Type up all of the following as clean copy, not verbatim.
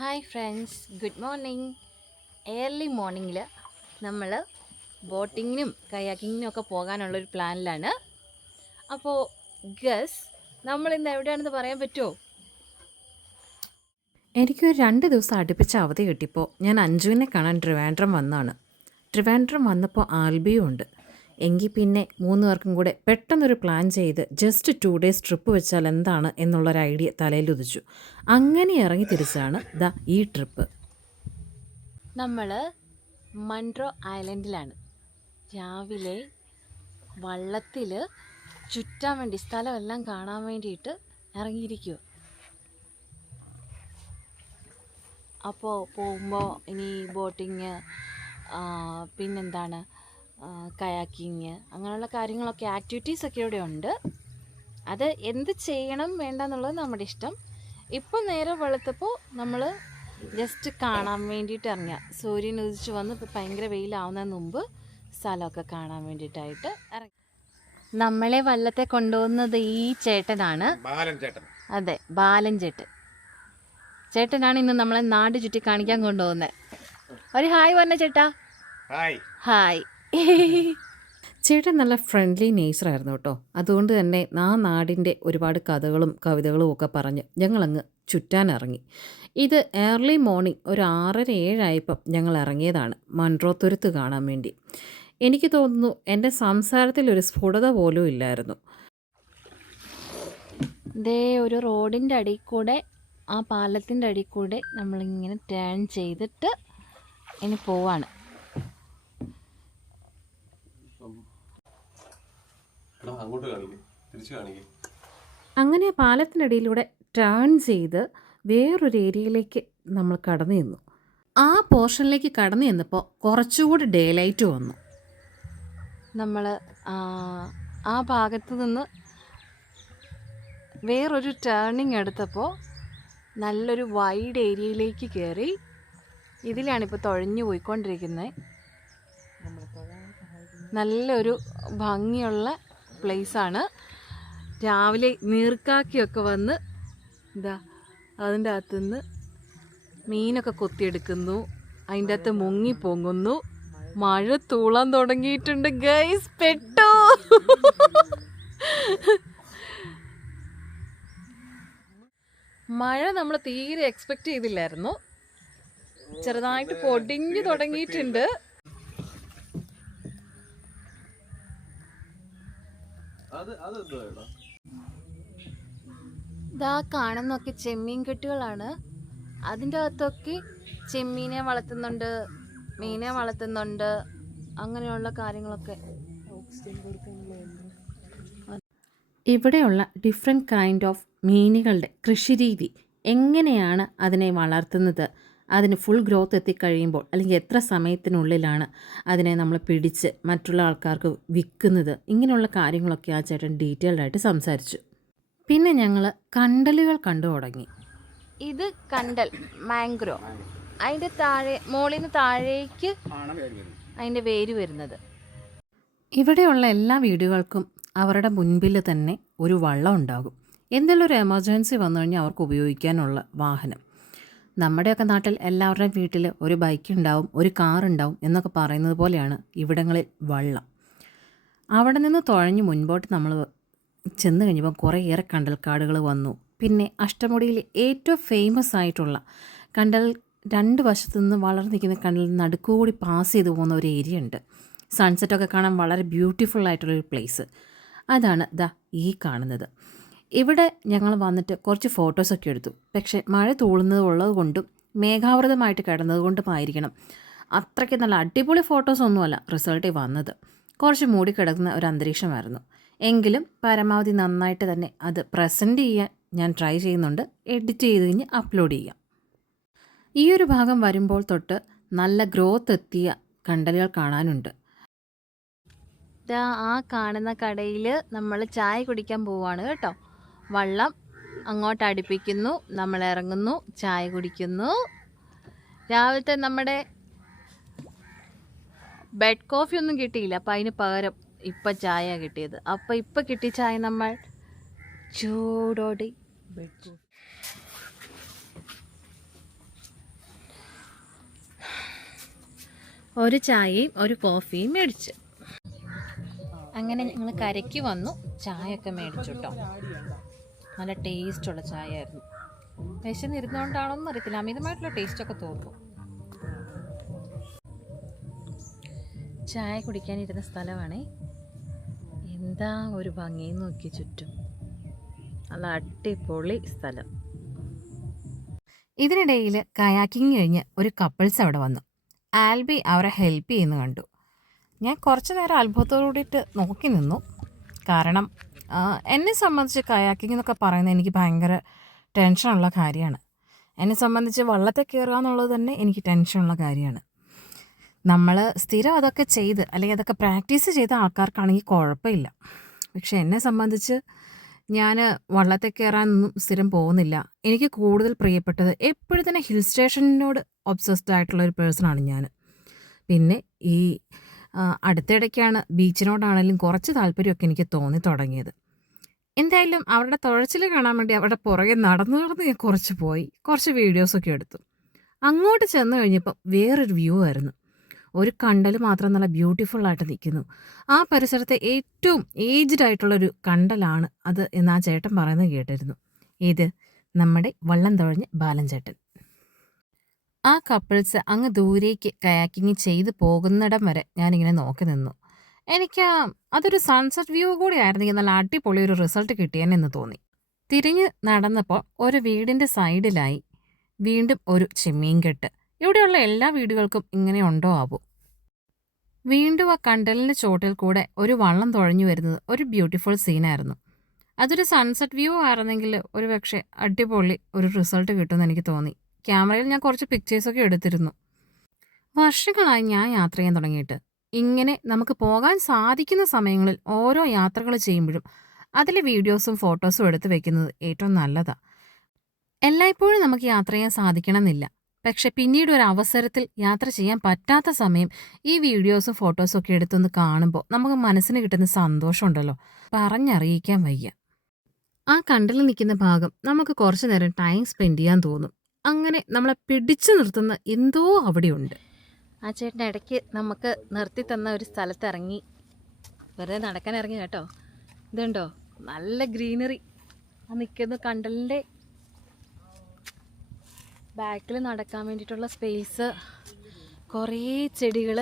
Hi friends, good morning. Early മോർണിംഗിൽ നമ്മൾ ബോട്ടിങ്ങിനും കയാക്കിങ്ങിനും ഒക്കെ പോകാനുള്ളൊരു പ്ലാനിലാണ്. അപ്പോൾ ഗസ് നമ്മളിന്ന് എവിടെയാണെന്ന് പറയാൻ പറ്റുമോ? എനിക്കൊരു 2 ദിവസം അടുപ്പിച്ച് അവധി കിട്ടിയപ്പോൾ ഞാൻ അഞ്ജുവിനെ കാണാൻ ട്രിവാൻഡ്രം വന്നതാണ്. ട്രിവാൻഡ്രം വന്നപ്പോൾ ആൽബിയും ഉണ്ട്. എങ്കിൽ പിന്നെ 3 പേർക്കും കൂടെ പെട്ടെന്നൊരു പ്ലാൻ ചെയ്ത് ജസ്റ്റ് 2 ഡേയ്സ് ട്രിപ്പ് വെച്ചാൽ എന്താണ് എന്നുള്ളൊരു ഐഡിയ തലയിലുദിച്ചു. അങ്ങനെ ഇറങ്ങി തിരിച്ചാണ് ഈ ട്രിപ്പ്. നമ്മൾ മൺട്രോ ഐലൻഡിലാണ്. രാവിലെ വള്ളത്തിൽ ചുറ്റാൻ വേണ്ടി സ്ഥലമെല്ലാം കാണാൻ വേണ്ടിയിട്ട് ഇറങ്ങിയിരിക്കുക. അപ്പോൾ പോകുമ്പോൾ ഇനി ബോട്ടിങ്, പിന്നെന്താണ് കയാക്കിങ്, അങ്ങനെയുള്ള കാര്യങ്ങളൊക്കെ ആക്ടിവിറ്റീസൊക്കെ ഇവിടെ ഉണ്ട്. അത് എന്ത് ചെയ്യണം വേണ്ടെന്നുള്ളത് നമ്മുടെ ഇഷ്ടം. ഇപ്പം നേരെ വെളുത്തപ്പോൾ നമ്മൾ ജസ്റ്റ് കാണാൻ വേണ്ടിയിട്ട് ഇറങ്ങിയ, സൂര്യൻ ഉദിച്ച് വന്ന് ഇപ്പോൾ ഭയങ്കര വെയിലാവുന്നതിന് മുമ്പ് സ്ഥലമൊക്കെ കാണാൻ വേണ്ടിയിട്ടായിട്ട് ഇറങ്ങി. നമ്മളെ വള്ളത്തെ കൊണ്ടുപോകുന്നത് ഈ ചേട്ടനാണ്. അതെ, ബാലൻ ചേട്ടൻ. ചേട്ടനാണ് ഇന്ന് നമ്മളെ നാട് ചുറ്റി കാണിക്കാൻ കൊണ്ടുപോകുന്നത്. ഒരു ഹായ് പറഞ്ഞ ചേട്ടാ. ഹായ്. ചേട്ടൻ നല്ല ഫ്രണ്ട്ലി നേച്ചറായിരുന്നു കേട്ടോ. അതുകൊണ്ട് തന്നെ ആ നാടിൻ്റെ ഒരുപാട് കഥകളും കവിതകളും ഒക്കെ പറഞ്ഞ് ഞങ്ങളങ്ങ് ചുറ്റാനിറങ്ങി. ഇത് ഏർലി മോർണിംഗ് ഒരു 6:30-7 ആയപ്പം ഞങ്ങൾ ഇറങ്ങിയതാണ് മൺട്രോ തുരുത്ത് കാണാൻ വേണ്ടി. എനിക്ക് തോന്നുന്നു എൻ്റെ സംസാരത്തിൽ ഒരു സ്ഫുടത പോലും ഇല്ലായിരുന്നു. ഇതേ ഒരു റോഡിൻ്റെ അടിയിൽ കൂടെ, ആ പാലത്തിൻ്റെ അടിയിൽ കൂടെ നമ്മളിങ്ങനെ ടേൺ ചെയ്തിട്ട് ഇനി പോവാണ്. അങ്ങനെ പാലത്തിനടിയിലൂടെ ടേൺ ചെയ്ത് വേറൊരു ഏരിയയിലേക്ക് നമ്മൾ കടന്നു ചെന്നു. ആ പോർഷനിലേക്ക് കടന്നു ചെന്നപ്പോൾ കുറച്ചുകൂടി ഡേ ലൈറ്റ് വന്നു. നമ്മൾ ആ ഭാഗത്ത് നിന്ന് വേറൊരു ടേണിങ് എടുത്തപ്പോൾ നല്ലൊരു വൈഡ് ഏരിയയിലേക്ക് കയറി. ഇതിലാണിപ്പോൾ തുഴഞ്ഞു പോയിക്കൊണ്ടിരിക്കുന്നത്. നല്ലൊരു ഭംഗിയുള്ള പ്ലേസാണ്. രാവിലെ നീർക്കാക്കിയൊക്കെ വന്ന് അതിൻ്റെ അകത്തുനിന്ന് മീനൊക്കെ കൊത്തിയെടുക്കുന്നു, അതിൻ്റെ അകത്ത് മുങ്ങിപ്പൊങ്ങുന്നു. മഴ തൂളാൻ തുടങ്ങിയിട്ടുണ്ട് ഗൈസ്, പെട്ടോ. മഴ നമ്മൾ തീരെ എക്സ്പെക്റ്റ് ചെയ്തില്ലായിരുന്നു. ചെറുതായിട്ട് പൊടിഞ്ഞു തുടങ്ങിയിട്ടുണ്ട്. ഇതാ കാണുന്നൊക്കെ ചെമ്മീൻ കെട്ടുകളാണ്. അതിൻ്റെ അകത്തൊക്കെ ചെമ്മീനെ വളർത്തുന്നുണ്ട്, മീനെ വളർത്തുന്നുണ്ട്, അങ്ങനെയുള്ള കാര്യങ്ങളൊക്കെ. ഇവിടെയുള്ള ഡിഫറെൻറ്റ് കൈൻഡ് ഓഫ് മീനുകളുടെ കൃഷിരീതി, എങ്ങനെയാണ് അതിനെ വളർത്തുന്നത്, അതിന് ഫുൾ ഗ്രോത്ത് എത്തിക്കഴിയുമ്പോൾ അല്ലെങ്കിൽ എത്ര സമയത്തിനുള്ളിലാണ് അതിനെ നമ്മൾ പിടിച്ച് മറ്റുള്ള ആൾക്കാർക്ക് വിൽക്കുന്നത്, ഇങ്ങനെയുള്ള കാര്യങ്ങളൊക്കെ ആ ചേട്ടൻ ഡീറ്റെയിൽഡായിട്ട് സംസാരിച്ചു. പിന്നെ ഞങ്ങൾ കണ്ടലുകൾ കണ്ടു തുടങ്ങി. ഇത് കണ്ടൽ മാംഗ്രോ. അതിൻ്റെ താഴെ, മോളിൽ നിന്ന് താഴേക്ക് അതിൻ്റെ വേര് വരുന്നത്. ഇവിടെയുള്ള എല്ലാ വീടുകൾക്കും അവരുടെ മുൻപിൽ തന്നെ ഒരു വള്ളം ഉണ്ടാകും. എന്തെങ്കിലും ഒരു എമർജൻസി വന്നു കഴിഞ്ഞാൽ അവർക്ക് ഉപയോഗിക്കാനുള്ള വാഹനം. നമ്മുടെയൊക്കെ നാട്ടിൽ എല്ലാവരുടെയും വീട്ടിൽ ഒരു ബൈക്ക് ഉണ്ടാവും, ഒരു കാർ ഉണ്ടാവും എന്നൊക്കെ പറയുന്നത് പോലെയാണ് ഇവിടങ്ങളിൽ വള്ളം. അവിടെ നിന്ന് തുഴഞ്ഞ് മുൻപോട്ട് നമ്മൾ ചെന്ന് കഴിഞ്ഞപ്പോൾ കുറേയേറെ കണ്ടൽക്കാടുകൾ വന്നു. പിന്നെ അഷ്ടമുടിയിൽ ഏറ്റവും ഫേമസ് ആയിട്ടുള്ള കണ്ടൽ, 2 വശത്തു നിന്ന് വളർന്നു നിൽക്കുന്ന കണ്ടൽ നടുക്കുകൂടി പാസ് ചെയ്ത് പോകുന്ന ഒരു ഏരിയ ഉണ്ട്. സൺസെറ്റൊക്കെ കാണാൻ വളരെ ബ്യൂട്ടിഫുൾ ആയിട്ടുള്ളൊരു പ്ലേസ്. അതാണ് ഈ കാണുന്നത്. ഇവിടെ ഞങ്ങൾ വന്നിട്ട് കുറച്ച് ഫോട്ടോസൊക്കെ എടുത്തു. പക്ഷേ മഴ തൂളുന്നത് കൊണ്ടും മേഘാവൃതമായിട്ട് കിടന്നത് കൊണ്ടുമായിരിക്കണം അത്രയ്ക്ക് നല്ല അടിപൊളി ഫോട്ടോസൊന്നുമല്ല റിസൾട്ടിൽ വന്നത്. കുറച്ച് മൂടിക്കിടക്കുന്ന ഒരു അന്തരീക്ഷമായിരുന്നു. എങ്കിലും പരമാവധി നന്നായിട്ട് തന്നെ അത് പ്രസൻറ്റ് ചെയ്യാൻ ഞാൻ ട്രൈ ചെയ്യുന്നുണ്ട്. എഡിറ്റ് ചെയ്ത് കഴിഞ്ഞ് അപ്ലോഡ് ചെയ്യാം. ഈ ഒരു ഭാഗം വരുമ്പോൾ തൊട്ട് നല്ല ഗ്രോത്ത് എത്തിയ കണ്ടലുകൾ കാണാനുണ്ട്. ആ കാണുന്ന കടയിൽ നമ്മൾ ചായ കുടിക്കാൻ പോവാണ് കേട്ടോ. വള്ളം അങ്ങോട്ട് അടുപ്പിക്കുന്നു, നമ്മൾ ഇറങ്ങുന്നു, ചായ കുടിക്കുന്നു. രാവിലത്തെ നമ്മുടെ ബെഡ് കോഫി ഒന്നും കിട്ടിയില്ല, അപ്പം അതിന് പകരം ഇപ്പം ചായ കിട്ടിയത്. അപ്പം ഇപ്പം കിട്ടിയ ചായ നമ്മൾ ചൂടോടെ ബെഡ് കോഫി. ഒരു ചായയും ഒരു കോഫിയും മേടിച്ച്. അങ്ങനെ ഞങ്ങൾ കരയ്ക്ക് വന്നു, ചായയൊക്കെ മേടിച്ചു കേട്ടോ. നല്ല ടേസ്റ്റുള്ള ചായ ആയിരുന്നു. വിശന്നിരുന്നുകൊണ്ടാണോന്നും അറിയത്തില്ല, അമിതമായിട്ടുള്ള ടേസ്റ്റൊക്കെ തോന്നും. ചായ കുടിക്കാനിരുന്ന സ്ഥലമാണേ. എന്താ ഒരു ഭംഗിയെന്ന് നോക്കി ചുറ്റും, നല്ല അടിപൊളി സ്ഥലം. ഇതിനിടയിൽ കയാക്കിങ് കഴിഞ്ഞ് ഒരു കപ്പിൾസ് അവിടെ വന്നു. ആൽബി അവരെ ഹെൽപ്പ് ചെയ്യുന്ന കണ്ടു. ഞാൻ കുറച്ച് നേരം അത്ഭുതത്തോടു കൂടിയിട്ട് നോക്കി നിന്നു. കാരണം എന്നെ സംബന്ധിച്ച് കയാക്കിങ് എന്നൊക്കെ പറയുന്നത് എനിക്ക് ഭയങ്കര ടെൻഷനുള്ള കാര്യമാണ്. എന്നെ സംബന്ധിച്ച് വള്ളത്തെ കയറുക എന്നുള്ളത് തന്നെ എനിക്ക് ടെൻഷനുള്ള കാര്യമാണ്. നമ്മൾ സ്ഥിരം അതൊക്കെ ചെയ്ത് അല്ലെങ്കിൽ അതൊക്കെ പ്രാക്ടീസ് ചെയ്ത ആൾക്കാർക്കാണെങ്കിൽ കുഴപ്പമില്ല. പക്ഷെ എന്നെ സംബന്ധിച്ച് ഞാൻ വള്ളത്തെ കയറാനൊന്നും സ്ഥിരം പോകുന്നില്ല. എനിക്ക് കൂടുതൽ പ്രിയപ്പെട്ടത് എപ്പോഴും തന്നെ ഹിൽ സ്റ്റേഷനോട് ഒബ്സസ്ഡ് ആയിട്ടുള്ള ഒരു പേഴ്സണാണ് ഞാൻ. പിന്നെ ഈ അടുത്തിടയ്ക്കാണ് ബീച്ചിനോടാണെങ്കിലും കുറച്ച് താല്പര്യമൊക്കെ എനിക്ക് തോന്നി തുടങ്ങിയത്. എന്തായാലും അവരുടെ തുഴച്ചിൽ കാണാൻ വേണ്ടി അവരുടെ പുറകെ നടന്ന് ഞാൻ കുറച്ച് പോയി, കുറച്ച് വീഡിയോസൊക്കെ എടുത്തു. അങ്ങോട്ട് ചെന്ന് കഴിഞ്ഞപ്പോൾ വേറൊരു വ്യൂ ആയിരുന്നു. ഒരു കണ്ടൽ മാത്രം നല്ല ബ്യൂട്ടിഫുള്ളായിട്ട് നിൽക്കുന്നു. ആ പരിസരത്തെ ഏറ്റവും ഏജ്ഡ് ആയിട്ടുള്ളൊരു കണ്ടലാണ് അത് എന്ന് ആ ചേട്ടൻ പറയുന്നത് കേട്ടിരുന്നു. ഇത് നമ്മുടെ വള്ളം തുഴഞ്ഞ് ബാലൻ ചേട്ടൻ. ആ കപ്പിൾസ് അങ്ങ് ദൂരേക്ക് കയാക്കിങ് ചെയ്ത് പോകുന്നിടം വരെ ഞാനിങ്ങനെ നോക്കി നിന്നു. എനിക്ക് അതൊരു സൺസെറ്റ് വ്യൂ കൂടി ആയിരുന്നെങ്കിൽ നല്ല അടിപൊളി ഒരു റിസൾട്ട് കിട്ടിയെന്ന് തോന്നി. തിരിഞ്ഞ് നടന്നപ്പോൾ ഒരു വീടിൻ്റെ സൈഡിലായി വീണ്ടും ഒരു ചെമ്മീൻ കെട്ട്. ഇവിടെയുള്ള എല്ലാ വീടുകൾക്കും ഇങ്ങനെ ഉണ്ടോ ആവോ? വീണ്ടും ആ കണ്ടലിൻ്റെ ചോട്ടിൽ കൂടെ ഒരു വള്ളം തുഴഞ്ഞു വരുന്നത് ഒരു ബ്യൂട്ടിഫുൾ സീനായിരുന്നു. അതൊരു സൺസെറ്റ് വ്യൂ ആയിരുന്നെങ്കിൽ ഒരു പക്ഷേ അടിപൊളി ഒരു റിസൾട്ട് കിട്ടുമെന്ന് എനിക്ക് തോന്നി. ക്യാമറയിൽ ഞാൻ കുറച്ച് പിക്ചേഴ്സൊക്കെ എടുത്തിരുന്നു. വർഷങ്ങളായി ഞാൻ യാത്ര ചെയ്യാൻ തുടങ്ങിയിട്ട്. ഇങ്ങനെ നമുക്ക് പോകാൻ സാധിക്കുന്ന സമയങ്ങളിൽ ഓരോ യാത്രകൾ ചെയ്യുമ്പോഴും അതിൽ വീഡിയോസും ഫോട്ടോസും എടുത്ത് വെക്കുന്നത് ഏറ്റവും നല്ലതാണ്. എല്ലായ്പ്പോഴും നമുക്ക് യാത്ര ചെയ്യാൻ സാധിക്കണമെന്നില്ല. പക്ഷെ പിന്നീട് ഒരു അവസരത്തിൽ യാത്ര ചെയ്യാൻ പറ്റാത്ത സമയം ഈ വീഡിയോസും ഫോട്ടോസും ഒക്കെ എടുത്തൊന്ന് കാണുമ്പോൾ നമുക്ക് മനസ്സിന് കിട്ടുന്ന സന്തോഷമുണ്ടല്ലോ, പറഞ്ഞറിയിക്കാൻ വയ്യ. ആ കണ്ടലിൽ നിൽക്കുന്ന ഭാഗം നമുക്ക് കുറച്ചു നേരം ടൈം സ്പെൻഡ് ചെയ്യാൻ തോന്നും. അങ്ങനെ നമ്മളെ പിടിച്ചു നിർത്തുന്ന എന്തോ അവിടെയുണ്ട്. ആ ചേട്ടൻ ഇടയ്ക്ക് നമുക്ക് നിർത്തി തന്ന ഒരു സ്ഥലത്ത് ഇറങ്ങി, വെറുതെ നടക്കാൻ ഇറങ്ങി കേട്ടോ. ഇതുണ്ടോ നല്ല ഗ്രീനറി. ആ നിൽക്കുന്ന കണ്ടലിൻ്റെ ബാക്കിൽ നടക്കാൻ വേണ്ടിയിട്ടുള്ള സ്പേസ്, കുറേ ചെടികൾ,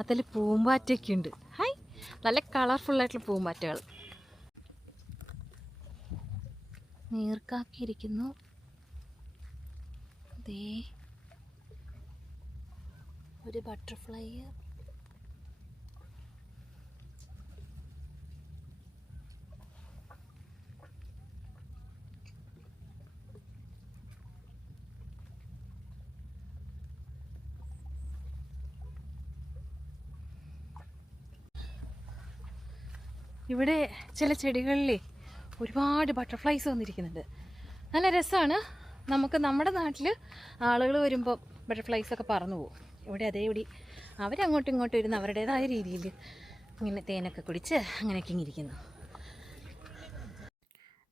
അതിൽ പൂമ്പാറ്റയൊക്കെ ഉണ്ട്. ഹായ്, നല്ല കളർഫുള്ളായിട്ടുള്ള പൂമ്പാറ്റകൾ നീർക്കാക്കിയിരിക്കുന്നു. ദേ ഒരു ബട്ടർഫ്ലൈ. ഇവിടെ ചില ചെടികളിലേ ഒരുപാട് ബട്ടർഫ്ലൈസ് വന്നിരിക്കുന്നുണ്ട്. നല്ല രസമാണ്. നമുക്ക് നമ്മുടെ നാട്ടിൽ ആളുകൾ വരുമ്പോൾ ബട്ടർഫ്ലൈസൊക്കെ പറന്നു പോകും. ഇവിടെ അതേപടി അവരങ്ങോട്ടും ഇങ്ങോട്ടും ഇരുന്ന് അവരുടേതായ രീതിയിൽ ഇങ്ങനെ തേനൊക്കെ കുടിച്ച് അങ്ങനെയൊക്കെ ഇരിക്കുന്നു.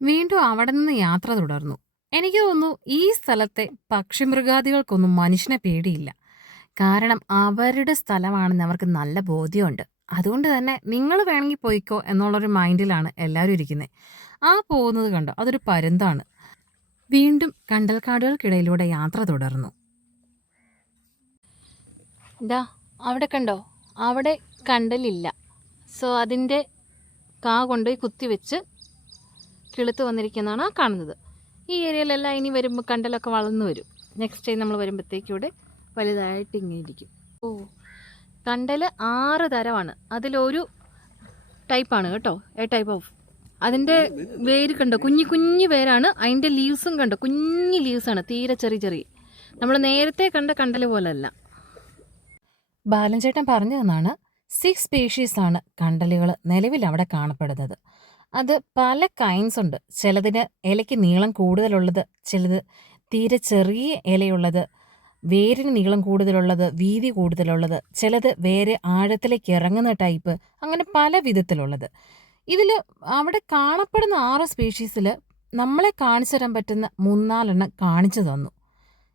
വീണ്ടും അവിടെ നിന്ന് യാത്ര തുടർന്നു. എനിക്ക് തോന്നുന്നു ഈ സ്ഥലത്തെ പക്ഷിമൃഗാദികൾക്കൊന്നും മനുഷ്യനെ പേടിയില്ല. കാരണം അവരുടെ സ്ഥലമാണെന്ന് അവർക്ക് നല്ല ബോധ്യമുണ്ട്. അതുകൊണ്ട് തന്നെ നിങ്ങൾ വേണമെങ്കിൽ പോയിക്കോ എന്നുള്ളൊരു മൈൻഡിലാണ് എല്ലാവരും ഇരിക്കുന്നത്. ആ പോകുന്നത് കണ്ടോ, അതൊരു പരുന്താണ്. വീണ്ടും കണ്ടൽക്കാടുകൾക്കിടയിലൂടെ യാത്ര തുടർന്നു. ഇതാ അവിടെ കണ്ടോ, അവിടെ കണ്ടലില്ല. സോ അതിൻ്റെ കാ കൊണ്ടുപോയി കുത്തിവെച്ച് കിളുത്ത് വന്നിരിക്കുന്നതാണ് ആ കാണുന്നത്. ഈ ഏരിയയിലെല്ലാം ഇനി വരുമ്പോൾ കണ്ടലൊക്കെ വളർന്നു വരും. നെക്സ്റ്റ് ടൈം നമ്മൾ വരുമ്പോഴത്തേക്കും ഇവിടെ വലുതായിട്ട് ഇങ്ങനെ ഇരിക്കും. ഓ, കണ്ടൽ 6 തരമാണ്. അതിലൊരു ടൈപ്പാണ് കേട്ടോ, ടൈപ്പ് ഓഫ്. അതിൻ്റെ വേര് കണ്ടോ, കുഞ്ഞു കുഞ്ഞു വേരാണ്. അതിൻ്റെ ലീവ്സും കണ്ടോ, കുഞ്ഞു ലീവ്സാണ്, തീരെ ചെറിയ ചെറിയ. നമ്മൾ നേരത്തെ കണ്ട കണ്ടൽ പോലല്ല. ബാലൻചേട്ടൻ പറഞ്ഞു തന്നാണ് 6 സ്പീഷീസാണ് കണ്ടലുകൾ നിലവിൽ അവിടെ കാണപ്പെടുന്നത്. അത് പല കൈൻസ് ഉണ്ട്. ചിലതിന് ഇലയ്ക്ക് നീളം കൂടുതലുള്ളത്, ചിലത് തീരെ ചെറിയ ഇലയുള്ളത്, വേരിന് നീളം കൂടുതലുള്ളത്, വീതി കൂടുതലുള്ളത്, ചിലത് വേര് ആഴത്തിലേക്ക് ഇറങ്ങുന്ന ടൈപ്പ്, അങ്ങനെ പല വിധത്തിലുള്ളത്. ഇതിൽ അവിടെ കാണപ്പെടുന്ന 6 സ്പീഷീസിൽ നമ്മളെ കാണിച്ചു തരാൻ പറ്റുന്ന 3-4 എണ്ണം കാണിച്ചു തന്നു.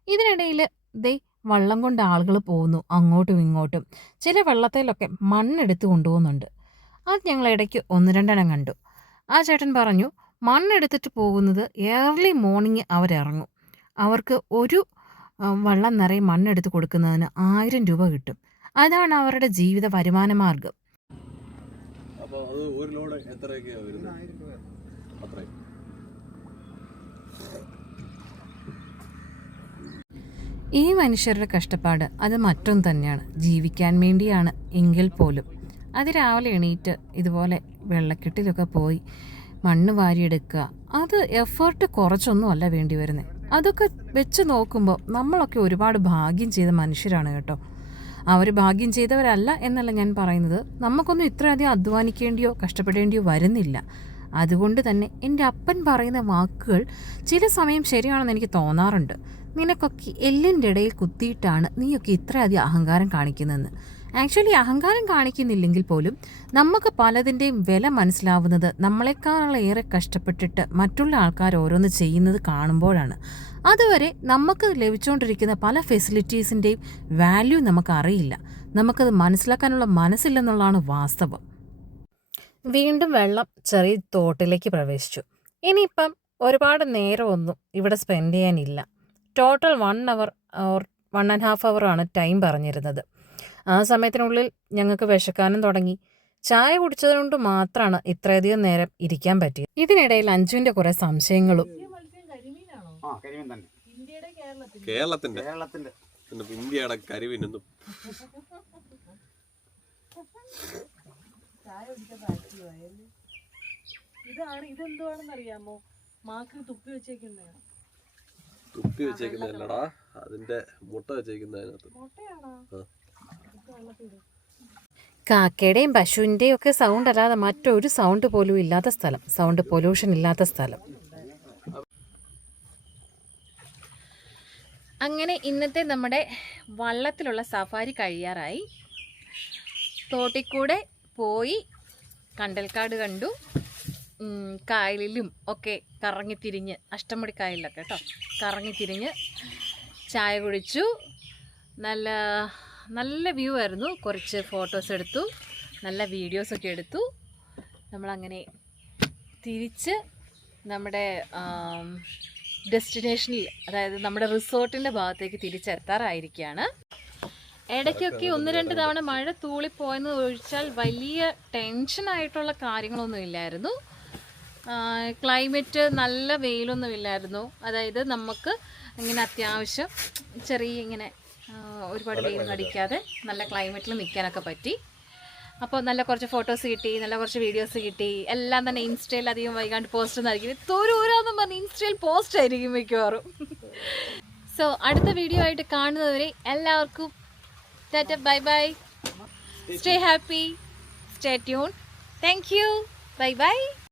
ഇതിനിടയിൽ ദേ വള്ളം കൊണ്ട് ആളുകൾ പോകുന്നു അങ്ങോട്ടും ഇങ്ങോട്ടും. ചില വെള്ളത്തിലൊക്കെ മണ്ണെടുത്ത് കൊണ്ടുപോകുന്നുണ്ട്. അത് ഞങ്ങൾ ഇടയ്ക്ക് 1-2 കണ്ടു. ആ ചേട്ടൻ പറഞ്ഞു മണ്ണെടുത്തിട്ട് പോകുന്നത് ഏർലി മോർണിംഗ് അവരിറങ്ങും. അവർക്ക് ഒരു വള്ളം നിറയെ മണ്ണെടുത്ത് കൊടുക്കുന്നതിന് 1000 രൂപ കിട്ടും. അതാണ് അവരുടെ ജീവിത വരുമാന മാർഗം. അപ്പോൾ അത് ഒരു ലോഡ് എത്രയൊക്കെയാണ് വരുന്നത്? അത്രയും. ഈ മനുഷ്യരുടെ കഷ്ടപ്പാട് അത് മറ്റൊന്ന് തന്നെയാണ്. ജീവിക്കാൻ വേണ്ടിയാണ് എങ്കിൽ പോലും അതിരാവിലെ എണീറ്റ് ഇതുപോലെ വെള്ളക്കെട്ടിലൊക്കെ പോയി മണ്ണ് വാരിയെടുക്കുക, അത് എഫേർട്ട് കുറച്ചൊന്നുമല്ല വേണ്ടി വരുന്നത്. അതൊക്കെ വെച്ച് നോക്കുമ്പോൾ നമ്മളൊക്കെ ഒരുപാട് ഭാഗ്യം ചെയ്ത മനുഷ്യരാണ് കേട്ടോ. അവർ ഭാഗ്യം ചെയ്തവരല്ല എന്നല്ല ഞാൻ പറയുന്നത്. നമുക്കൊന്നും ഇത്രയധികം അധ്വാനിക്കേണ്ടിയോ കഷ്ടപ്പെടേണ്ടിയോ വരുന്നില്ല. അതുകൊണ്ട് തന്നെ എൻ്റെ അപ്പൻ പറയുന്ന വാക്കുകൾ ചില സമയം ശരിയാണെന്ന് എനിക്ക് തോന്നാറുണ്ട്. നിനക്കൊക്കെ എല്ലിൻ്റെ ഇടയിൽ കുത്തിയിട്ടാണ് നീയൊക്കെ ഇത്രയധികം അഹങ്കാരം കാണിക്കുന്നതെന്ന്. ആക്ച്വലി അഹങ്കാരം കാണിക്കുന്നില്ലെങ്കിൽ പോലും നമുക്ക് പലതിൻ്റെയും വില മനസ്സിലാവുന്നത് നമ്മളെക്കാളേറെ കഷ്ടപ്പെട്ടിട്ട് മറ്റുള്ള ആൾക്കാർ ഓരോന്ന് ചെയ്യുന്നത് കാണുമ്പോഴാണ്. അതുവരെ നമുക്ക് ലഭിച്ചുകൊണ്ടിരിക്കുന്ന പല ഫെസിലിറ്റീസിൻ്റെയും വാല്യൂ നമുക്കറിയില്ല. നമുക്കത് മനസ്സിലാക്കാനുള്ള മനസ്സില്ലെന്നുള്ളതാണ് വാസ്തവം. വീണ്ടും വെള്ളം ചെറിയ തോട്ടിലേക്ക് പ്രവേശിച്ചു. ഇനിയിപ്പം ഒരുപാട് നേരമൊന്നും ഇവിടെ സ്പെൻഡ് ചെയ്യാനില്ല. ടോട്ടൽ 1 hour ഓർ 1.5 hour ആണ് ടൈം പറഞ്ഞിരുന്നത്. ആ സമയത്തിനുള്ളിൽ ഞങ്ങൾക്ക് വിശക്കാനും തുടങ്ങി. ചായ കുടിച്ചതുകൊണ്ട് മാത്രമാണ് ഇത്രയധികം നേരം ഇരിക്കാൻ പറ്റിയത്. ഇതിനിടയിൽ അഞ്ജുവിൻ്റെ കുറേ സംശയങ്ങളും. കേരളത്തിന്റെ ഇന്ത്യയുടെ കരിമീനൊന്നും ഇതെന്തുവാണെന്നറിയാമോ? മാക്ക് തുപ്പി വെച്ചേക്കുന്നതാണ്. തുപ്പി വെച്ചേക്കുന്നതല്ലടാ, അതിന്റെ മുട്ട വെച്ചേക്കുന്നതിനകത്ത്. കാക്കയുടെയും പശുവിൻ്റെയും ഒക്കെ സൗണ്ട് അല്ലാതെ മറ്റൊരു സൗണ്ട് പോലും ഇല്ലാത്ത സ്ഥലം, സൗണ്ട് പൊല്യൂഷൻ ഇല്ലാത്ത സ്ഥലം. അങ്ങനെ ഇന്നത്തെ നമ്മുടെ വള്ളത്തിലുള്ള സഫാരി കഴിയാറായി. തോട്ടിക്കൂടെ പോയി കണ്ടൽക്കാട് കണ്ടു. കായലിലും ഒക്കെ കറങ്ങിത്തിരിഞ്ഞ്, അഷ്ടമുടി കായലിലൊക്കെ കേട്ടോ, കറങ്ങിത്തിരിഞ്ഞ് ചായ കുടിച്ചു. നല്ല നല്ല വ്യൂ ആയിരുന്നു. കുറച്ച് ഫോട്ടോസ് എടുത്തു, നല്ല വീഡിയോസൊക്കെ എടുത്തു. നമ്മളങ്ങനെ തിരിച്ച് നമ്മുടെ ഡെസ്റ്റിനേഷനിൽ, അതായത് നമ്മുടെ റിസോർട്ടിൻ്റെ ഭാഗത്തേക്ക് തിരിച്ചെത്താറായിരിക്കുകയാണ്. ഇടയ്ക്കൊക്കെ 1-2 തവണ മഴ തൂളിപ്പോയെന്ന് ഒഴിച്ചാൽ വലിയ ടെൻഷനായിട്ടുള്ള കാര്യങ്ങളൊന്നും ഇല്ലായിരുന്നു. ക്ലൈമറ്റ് നല്ല വെയിലൊന്നും ഇല്ലായിരുന്നു. അതായത് നമുക്ക് ഇങ്ങനെ അത്യാവശ്യം ചെറിയ ഇങ്ങനെ ഒരുപാട് വെയിലൊന്നും അടിക്കാതെ നല്ല ക്ലൈമറ്റിൽ നിൽക്കാനൊക്കെ പറ്റി. അപ്പോൾ നല്ല കുറച്ച് ഫോട്ടോസ് കിട്ടി, നല്ല കുറച്ച് വീഡിയോസ് കിട്ടി. എല്ലാം തന്നെ ഇൻസ്റ്റയിൽ അധികം വൈകാണ്ട് പോസ്റ്റ് ഒന്നായിരിക്കും. തൊരൂരാന്നും പറഞ്ഞ് ഇൻസ്റ്റയിൽ പോസ്റ്റ് ആയിരിക്കും മിക്കവാറും. സോ അടുത്ത വീഡിയോ ആയിട്ട് കാണുന്നതുവരെ എല്ലാവർക്കും Tata, bye bye. Stay happy, stay tuned. Thank you. Bye bye.